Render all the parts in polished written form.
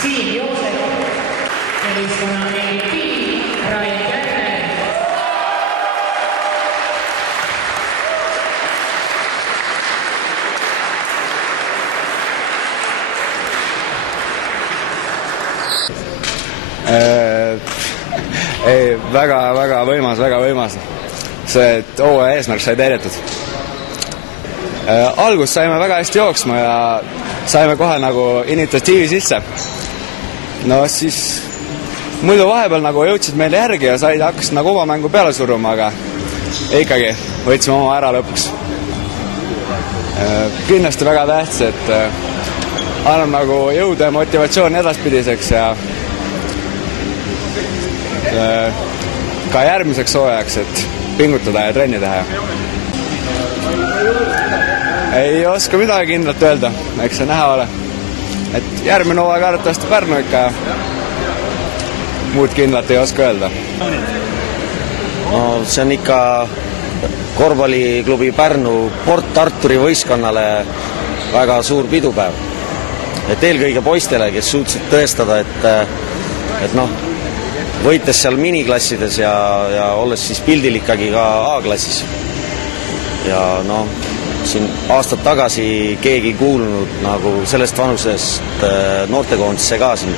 Siim Joosep ja võistkonna MVP Rain Järne. Väga võimas. See hooaja eesmärk sai täidetud. Algus saime väga hästi jooksma ja saime kohe nagu initsiatiivi sisse. No siis muidu vahepeal nagu jõudsid meile järgi ja hakkasid nagu oma mängu peale suruma, aga ikkagi võtsime oma ära lõpuks. Kindlasti väga tähtis, et annab nagu jõuda ja motivatsiooni edaspidiseks ja ka järgmiseks hooajaks, et pingutada ja trenni teha. Ei oska midagi kindlalt öelda, eks see näha ole. Et järgmine hooaeg arvatavasti Pärnu ikka muud kindlalt ei oska öelda. No, see on ikka korvpalliklubi Pärnu Port Arturi võistkonnale väga suur pidupäev. Et eelkõige poistele, kes suutsid tõestada, et noh, võites seal miniklassides ja olles siis pildil ikkagi ka A-klassis. Ja noh, siin aastad tagasi keegi kuulnud nagu sellest vanusest noortekoondisse ka siin.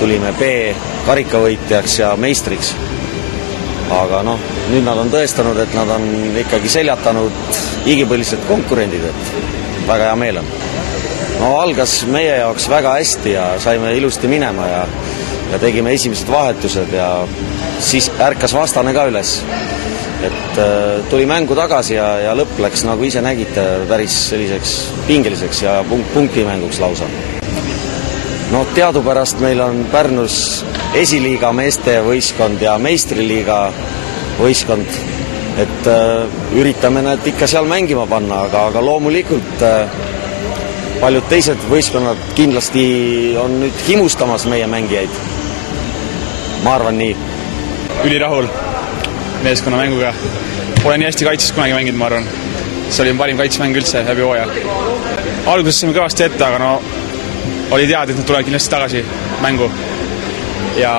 Tulime B-karikavõitjaks ja meistriks. Aga noh, nüüd nad on tõestanud, et nad on ikkagi seljatanud igipõlised konkurendid, et väga hea meel on. No algas meie jaoks väga hästi ja saime ilusti minema ja tegime esimesed vahetused ja siis ärkas vastane ka üles. Et tuli mängu tagasi ja lõpp läks, nagu ise nägite, päris selliseks pingeliseks ja punktimänguks lausa. No teadupärast meil on Pärnus esiliiga meeste võistkond ja meistriliiga võistkond, et üritame nad ikka seal mängima panna, aga loomulikult paljud teised võistkonnad kindlasti on nüüd himustamas meie mängijaid. Ma arvan nii. Ülirahul meeskonna mänguga. Olen nii hästi kaitses kunagi mänginud, ma arvan. See oli parim kaitsmäng üldse läbi hooaja. Alguses saime kõvasti ette, aga no oli teada, et nad tulevad kindlasti tagasi mängu ja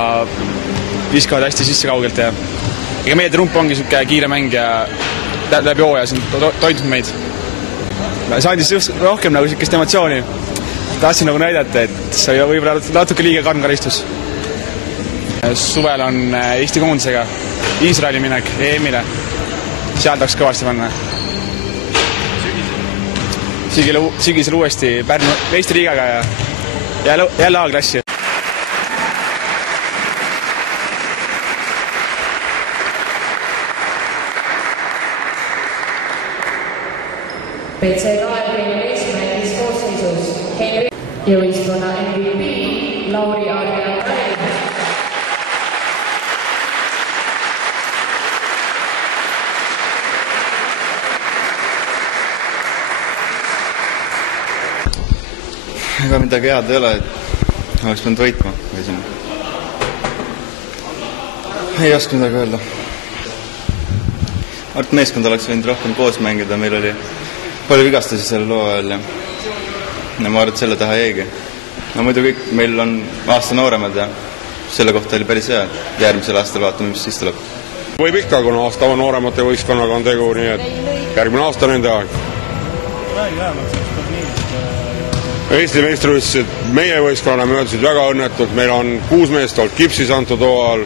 viskavad hästi sisse kaugelt ja ega meie trump ongi siuke kiire mäng ja läbi hooaja siin toitud meid. See andis rohkem nagu siukest emotsiooni. Tahtsin nagu näidata, et see oli võib-olla natuke liiga karm karistus. Suvel on Eesti koondisega Iisraeli minek EM-ile. Seal tahaks kõvasti panna. Sügisel uuesti Pärnu Eesti liigaga ja jälle A-klassi. PC Kaelpini meeskonnendis koosseisus Henri ja võistkonna MVP Lauri Adrian Kael. Ega midagi head ei ole, et oleks pidanud võitma. Ei oska midagi öelda. Art meeskond oleks võinud rohkem koos mängida, meil oli palju vigastusi selle loo ajal ja ma arvan, et selle taha jäigi. No muidu kõik meil on aasta nooremad ja selle kohta oli päris hea. Järgmisel aastal vaatame, mis siis tuleb. Võib ikka, kuna aasta nooremate võistkonnaga on tegu, nii et järgmine aasta nende aeg. Eesti meistrivõistlused meie võistkonna möödasid väga õnnetult. Meil on 6 meest olnud kipsis antud hooajal.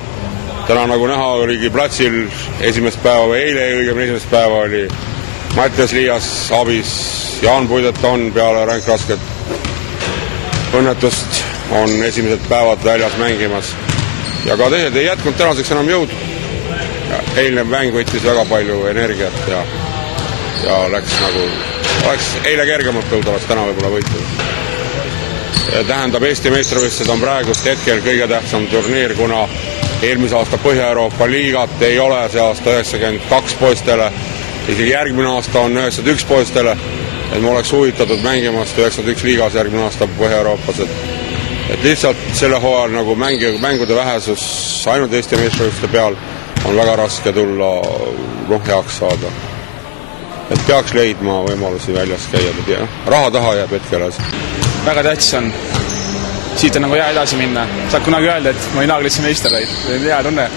Täna nagu näha oligi platsil esimest päeva või eile õigemini esimest päeva oli Mattias Liias abis, Jaan Puideton peale ränkrasket õnnetust on esimesed päevad väljas mängimas. Ja ka teised ei jätkunud tänaseks enam jõud. Eilne mäng võttis väga palju energiat ja läks nagu oleks eile kergemalt tulnud, oleks täna võib-olla võitud. Tähendab, Eesti meistrivõistlused on praegust hetkel kõige tähtsam turniir, kuna eelmise aasta Põhja-Euroopa liigat ei ole see aasta 92 poistele, isegi järgmine aasta on 91 poistele, et ma oleks huvitatud mängimast 91 liigas järgmine aasta Põhja-Euroopas, et lihtsalt selle hooajal nagu mängude vähesus ainult Eesti meistrivõistluste peal on väga raske tulla heaks saada. Et peaks leidma võimalusi väljas käia, raha taha jääb hetkel asi. Väga tähtis on. Siit on nagu hea edasi minna. Saad kunagi öelda, et ma olin Aaglitsa meister, see on hea tunne.